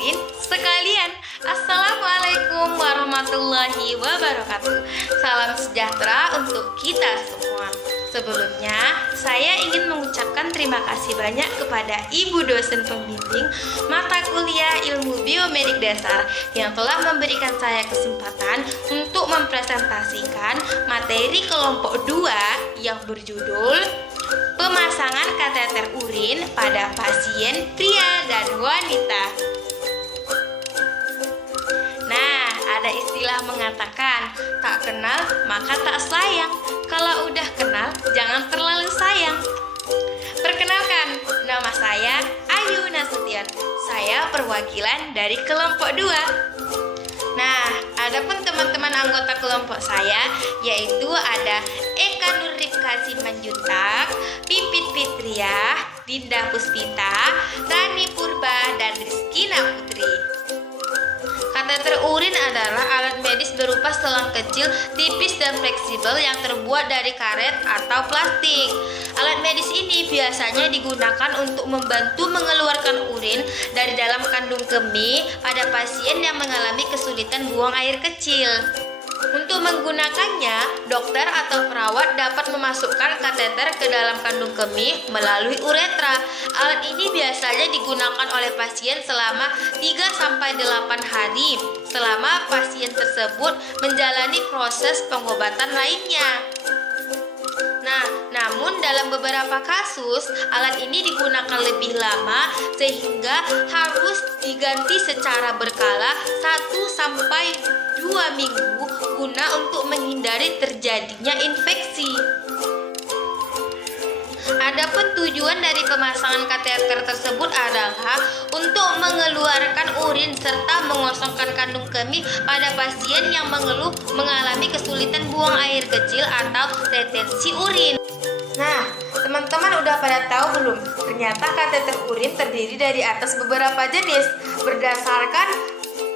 hadirin sekalian, Assalamualaikum warahmatullahi wabarakatuh. Salam sejahtera untuk kita semua. Sebelumnya, saya ingin mengucapkan terima kasih banyak kepada Ibu dosen pembimbing mata kuliah Ilmu Biomedik Dasar yang telah memberikan saya kesempatan untuk mempresentasikan materi kelompok 2 yang berjudul pemasangan kateter urin pada pasien pria dan wanita. Nah, ada istilah mengatakan, tak kenal maka tak sayang. Kalau udah kenal, jangan terlalu sayang. Perkenalkan, nama saya Ayu Nasution. Saya perwakilan dari kelompok 2. Nah, adapun teman-teman anggota kelompok saya, yaitu ada Eka Nurrifka Simanjuntak, Pipit Fitriah, Dinda Puspita, Rani Purba, dan Rizkina Putri. Kateter urin adalah alat medis berupa selang kecil, tipis dan fleksibel yang terbuat dari karet atau plastik. Alat medis ini biasanya digunakan untuk membantu mengeluarkan urin dari dalam kandung kemih pada pasien yang mengalami kesulitan buang air kecil. Untuk menggunakannya, dokter atau perawat dapat memasukkan kateter ke dalam kandung kemih melalui uretra. Alat ini biasanya digunakan oleh pasien selama 3-8 hari selama pasien tersebut menjalani proses pengobatan lainnya. Namun dalam beberapa kasus, alat ini digunakan lebih lama sehingga harus diganti secara berkala 1-2 minggu guna untuk menghindari terjadinya infeksi. Adapun tujuan dari pemasangan kateter tersebut adalah untuk mengeluarkan urin serta mengosongkan kandung kemih pada pasien yang mengalami kesulitan buang air kecil atau retensi urin. Nah, teman-teman udah pada tahu belum? Ternyata kateter urin terdiri dari atas beberapa jenis berdasarkan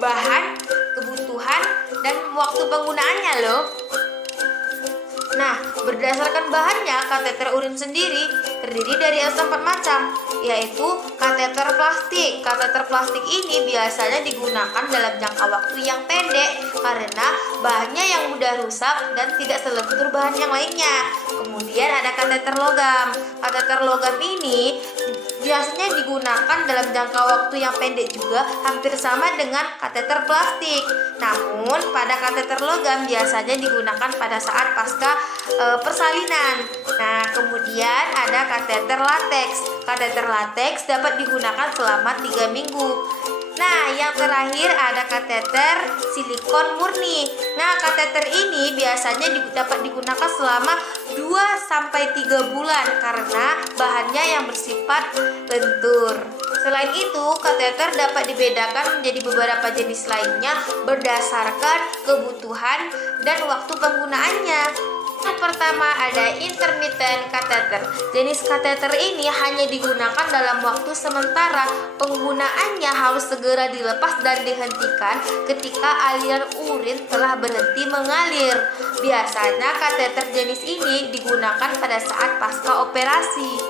bahan, kebutuhan, dan waktu penggunaannya loh. Nah, berdasarkan bahannya, kateter urin sendiri terdiri dari 4 macam, yaitu kateter plastik. Kateter plastik ini biasanya digunakan dalam jangka waktu yang pendek karena bahannya yang mudah rusak dan tidak selentur bahan yang lainnya. Kemudian ada kateter logam. Kateter logam ini biasanya digunakan dalam jangka waktu yang pendek juga, hampir sama dengan kateter plastik. Namun pada kateter logam biasanya digunakan pada saat pasca persalinan. Nah, kemudian ada kateter lateks. Kateter lateks dapat digunakan selama 3 minggu. Nah, yang terakhir ada kateter silikon murni. Nah, kateter ini biasanya dapat digunakan selama 2-3 bulan karena bahannya yang bersifat lentur. Selain itu, kateter dapat dibedakan menjadi beberapa jenis lainnya berdasarkan kebutuhan dan waktu penggunaannya. Yang pertama ada intermittent catheter. Jenis kateter ini hanya digunakan dalam waktu sementara. Penggunaannya harus segera dilepas dan dihentikan ketika aliran urin telah berhenti mengalir. Biasanya kateter jenis ini digunakan pada saat pasca operasi.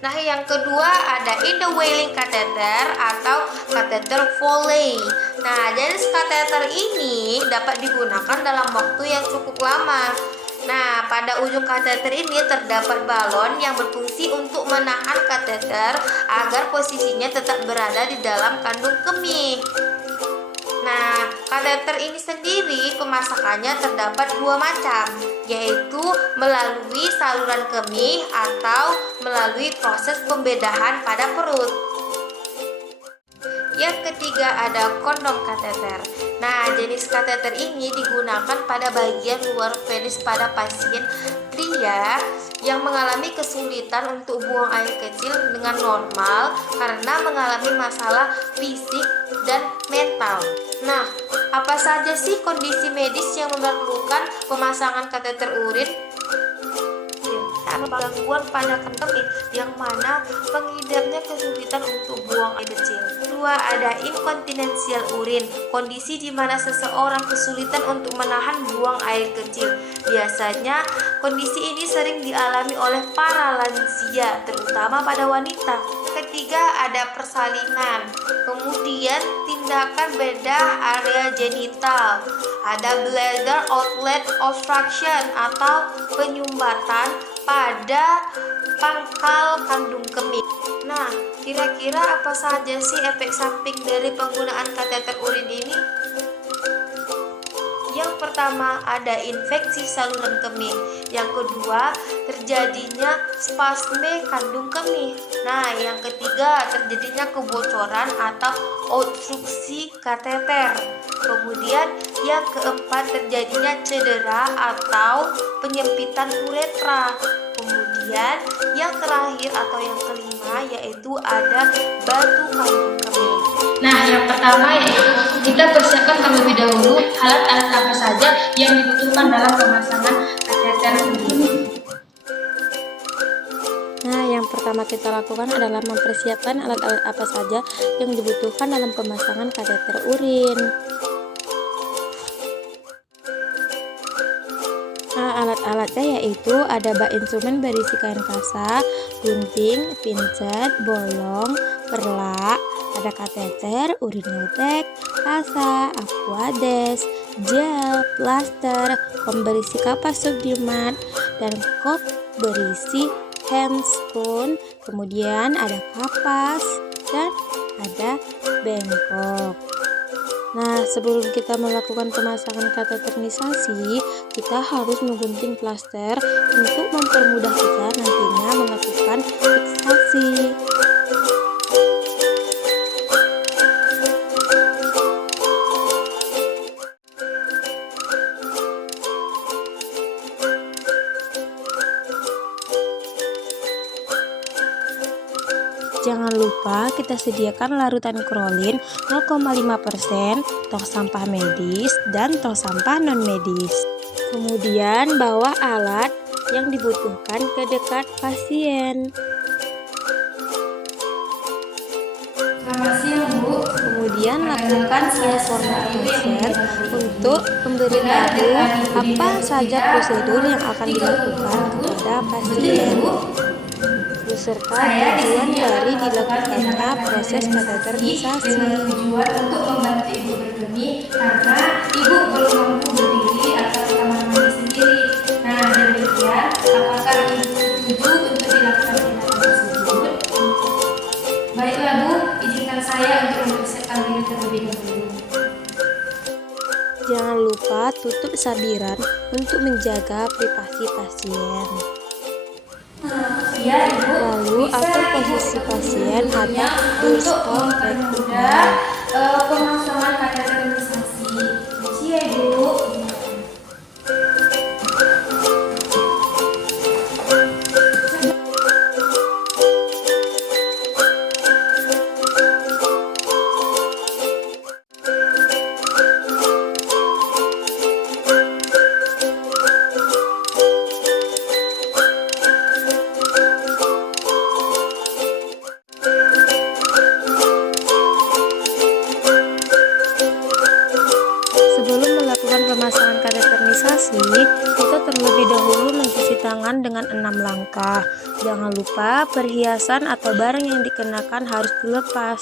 Nah, yang kedua ada indwelling catheter atau kateter Foley. Nah, jenis kateter ini dapat digunakan dalam waktu yang cukup lama. Nah, pada ujung kateter ini terdapat balon yang berfungsi untuk menahan kateter agar posisinya tetap berada di dalam kandung kemih. Nah, kateter ini sendiri pemasakannya terdapat 2 macam, yaitu melalui saluran kemih atau melalui proses pembedahan pada perut. Yang ketiga ada kondom kateter. Nah, jenis kateter ini digunakan pada bagian luar penis pada pasien pria yang mengalami kesulitan untuk buang air kecil dengan normal karena mengalami masalah fisik dan mental. Nah, apa saja sih kondisi medis yang memerlukan pemasangan kateter urin? Gangguan pada kemih yang mana pengidapnya kesulitan untuk buang air kecil. Kedua ada inkontinensial urin, kondisi di mana seseorang kesulitan untuk menahan buang air kecil. Biasanya kondisi ini sering dialami oleh para lansia, terutama pada wanita. Ketiga ada persalinan. Kemudian tindakan bedah area genital. Ada bladder outlet obstruction atau penyumbatan pada pangkal kandung kemih. Nah, kira-kira apa saja sih efek samping dari penggunaan kateter urin ini? Yang pertama, ada infeksi saluran kemih. Yang kedua, terjadinya spasme kandung kemih. Nah, yang ketiga, terjadinya kebocoran atau obstruksi kateter. Kemudian, yang keempat, terjadinya cedera atau penyempitan uretra. Kemudian, yang terakhir atau yang kelima yaitu ada batu kandung kemih. Nah, yang pertama yaitu kita persiapkan terlebih dahulu alat-alat apa saja yang dibutuhkan dalam pemasangan kateter urin. Nah, yang pertama kita lakukan adalah mempersiapkan alat-alat apa saja yang dibutuhkan dalam pemasangan kateter urin. Nah, alat-alatnya yaitu ada bak instrumen berisi kain kasa, gunting, pincet, bolong, perla, ada kateter, urinotek, kasa, aquades, gel, plaster, kom berisi kapas sublimat, dan kop berisi handscone. Kemudian ada kapas dan ada bengkok. Nah, sebelum kita melakukan pemasangan kateterisasi, kita harus menggunting plaster untuk mempermudah kita nantinya melakukan fiksasi. Jangan lupa kita sediakan larutan krolin 0,5%, tong sampah medis, dan tong sampah non-medis. Kemudian bawa alat yang dibutuhkan ke dekat pasien. Selamat siang, Bu. Kemudian lakukan informasi untuk memberitahu apa saja prosedur yang akan dilakukan kepada pasien, beserta tujuan dari dilakukannya proses kateterisasi. Tujuan untuk membantu ibu berkemih karena ibu belum mampu berdiri atau ke kamar mandi sendiri. Nah, demikian, apakah ibu setuju untuk dilakukan tindakan tersebut? Baiklah, Bu, izinkan saya untuk mempersiapkan diri terlebih dahulu. Jangan lupa tutup sabiran untuk menjaga privasi pasien. Ya, Ibu. Lalu atur posisi pasien atau doorstop mempermudah pemasangan kateterisasi. Ya, Ibu. Pemasangan kateterisasi, kita terlebih dahulu mencuci tangan dengan 6 langkah. Jangan lupa perhiasan atau barang yang dikenakan harus dilepas.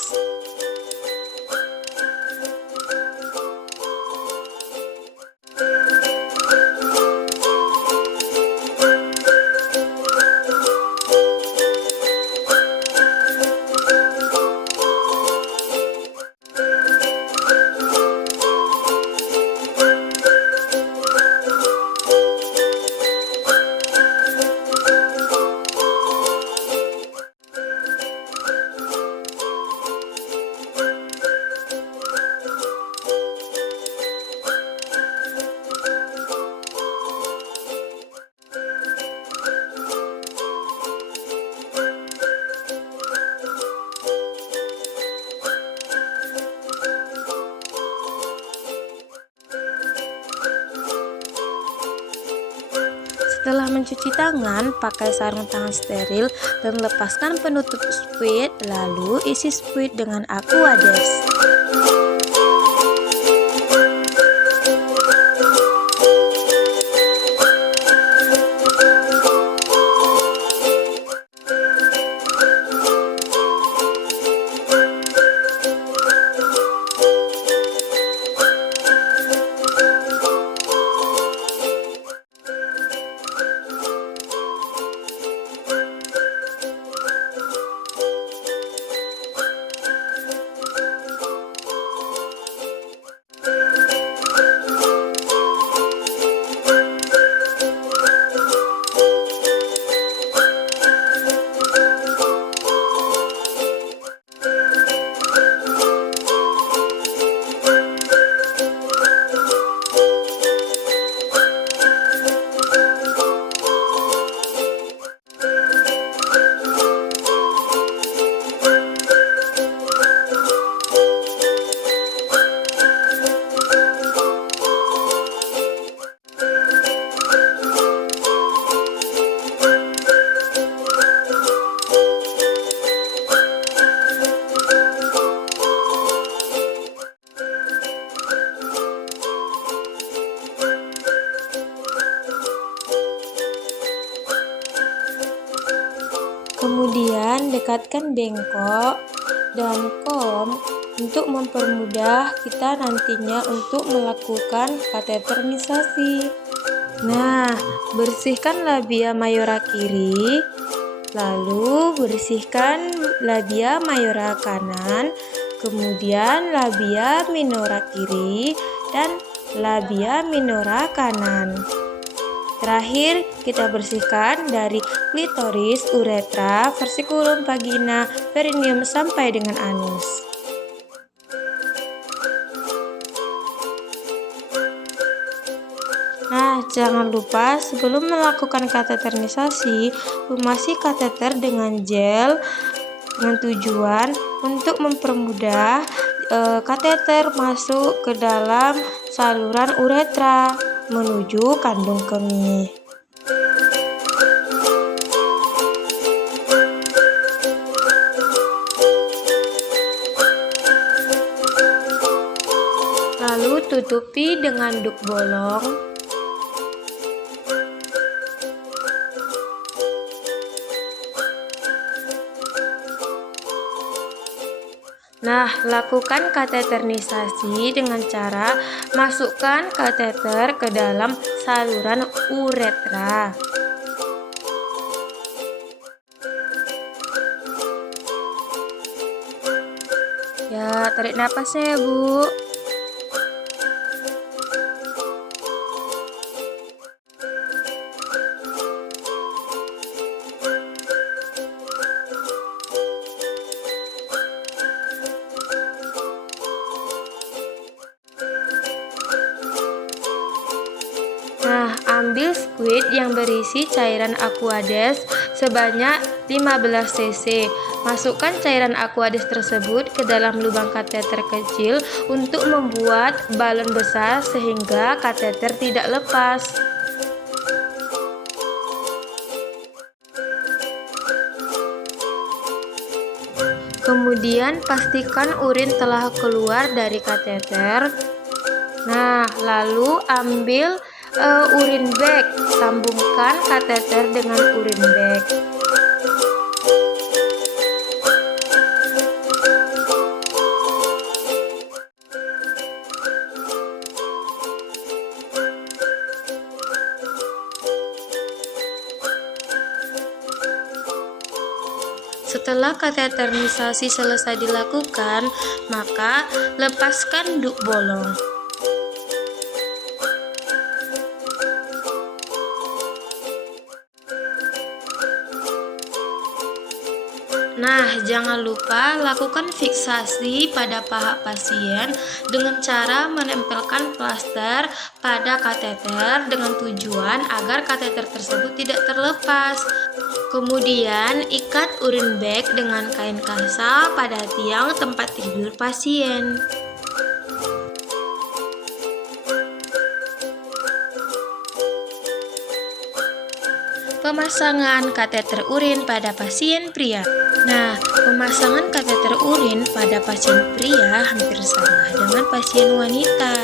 Setelah mencuci tangan, pakai sarung tangan steril dan lepaskan penutup spuit, lalu isi spuit dengan aquades. ikatkan bengkok dan kom untuk mempermudah kita nantinya untuk melakukan kateterisasi. Nah, bersihkan labia mayora kiri, lalu bersihkan labia mayora kanan, kemudian labia minora kiri dan labia minora kanan. Terakhir, kita bersihkan dari klitoris, uretra, versikulum vagina, perineum sampai dengan anus. Nah, jangan lupa sebelum melakukan kateterisasi, lumasi kateter dengan gel dengan tujuan untuk mempermudah kateter masuk ke dalam saluran uretra menuju kandung kemih. Lalu tutupi dengan duk bolong. Nah, lakukan kateterisasi dengan cara masukkan kateter ke dalam saluran uretra. Ya, tarik napasnya ya, Bu. Nah, ambil squid yang berisi cairan Aquades sebanyak 15 cc. Masukkan cairan Aquades tersebut ke dalam lubang kateter kecil untuk membuat balon besar sehingga kateter tidak lepas. Kemudian pastikan urin telah keluar dari kateter. Nah, lalu ambil urin bag, sambungkan kateter dengan urin bag. Setelah kateterisasi selesai dilakukan, maka lepaskan duk bolong. Nah, jangan lupa lakukan fiksasi pada paha pasien dengan cara menempelkan plaster pada kateter dengan tujuan agar kateter tersebut tidak terlepas. Kemudian, ikat urin bag dengan kain kasa pada tiang tempat tidur pasien. Pemasangan kateter urin pada pasien pria. Nah, pemasangan kateter urin pada pasien pria hampir sama dengan pasien wanita.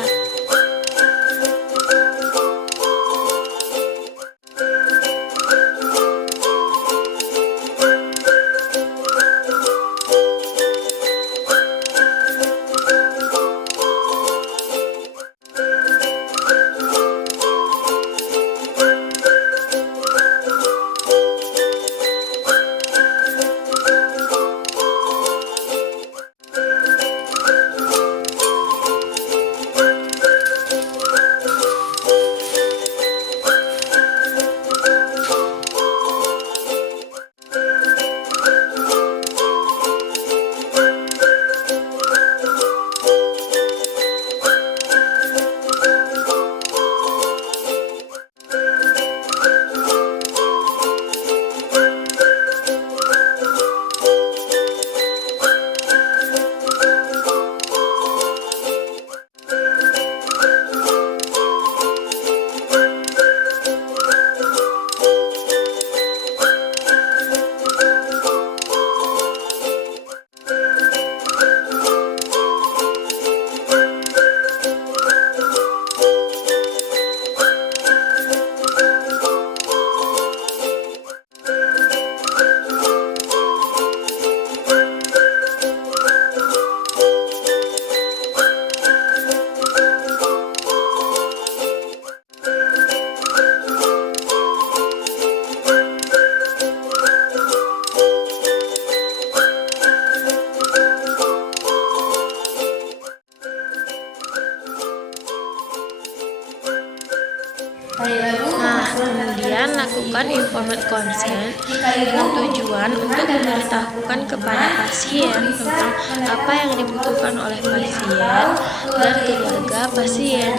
Kemudian lakukan informed consent dengan tujuan untuk memberitahukan kepada pasien tentang apa yang dibutuhkan oleh pasien dan keluarga pasien.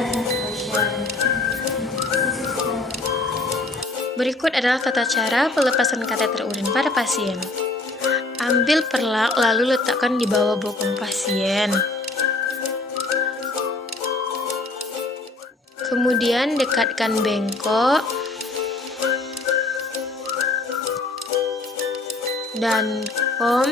Berikut adalah tata cara pelepasan kateter urin pada pasien. Ambil perlak lalu letakkan di bawah bokong pasien. Kemudian dekatkan bengkok dan kom.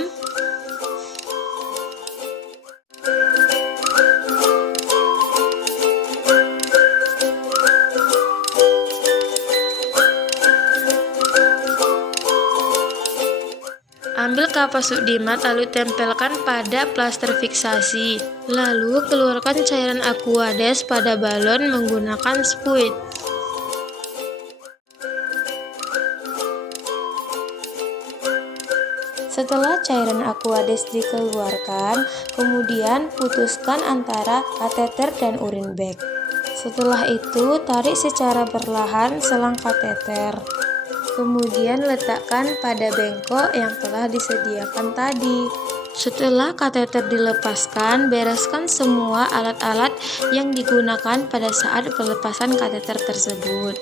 Ambil kapas Sukdimat lalu tempelkan pada plaster fiksasi. Lalu keluarkan cairan Aquades pada balon menggunakan spuit. Setelah cairan Aquades dikeluarkan, kemudian putuskan antara kateter dan urin bag. Setelah itu, tarik secara perlahan selang kateter. Kemudian letakkan pada bengkok yang telah disediakan tadi. Setelah kateter dilepaskan, bereskan semua alat-alat yang digunakan pada saat pelepasan kateter tersebut.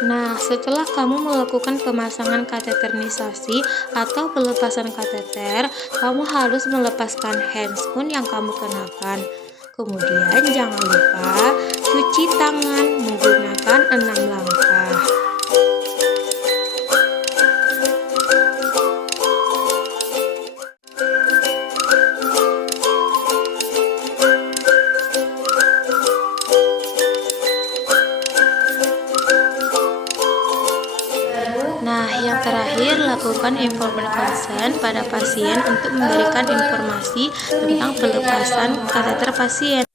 Nah, setelah kamu melakukan pemasangan kateterisasi atau pelepasan kateter, kamu harus melepaskan handscoon yang kamu kenakan. Kemudian jangan lupa cuci tangan menggunakan 6 langkah. Nah, yang terakhir, lakukan informed consent pada pasien untuk memberikan informasi tentang pelepasan kateter pasien.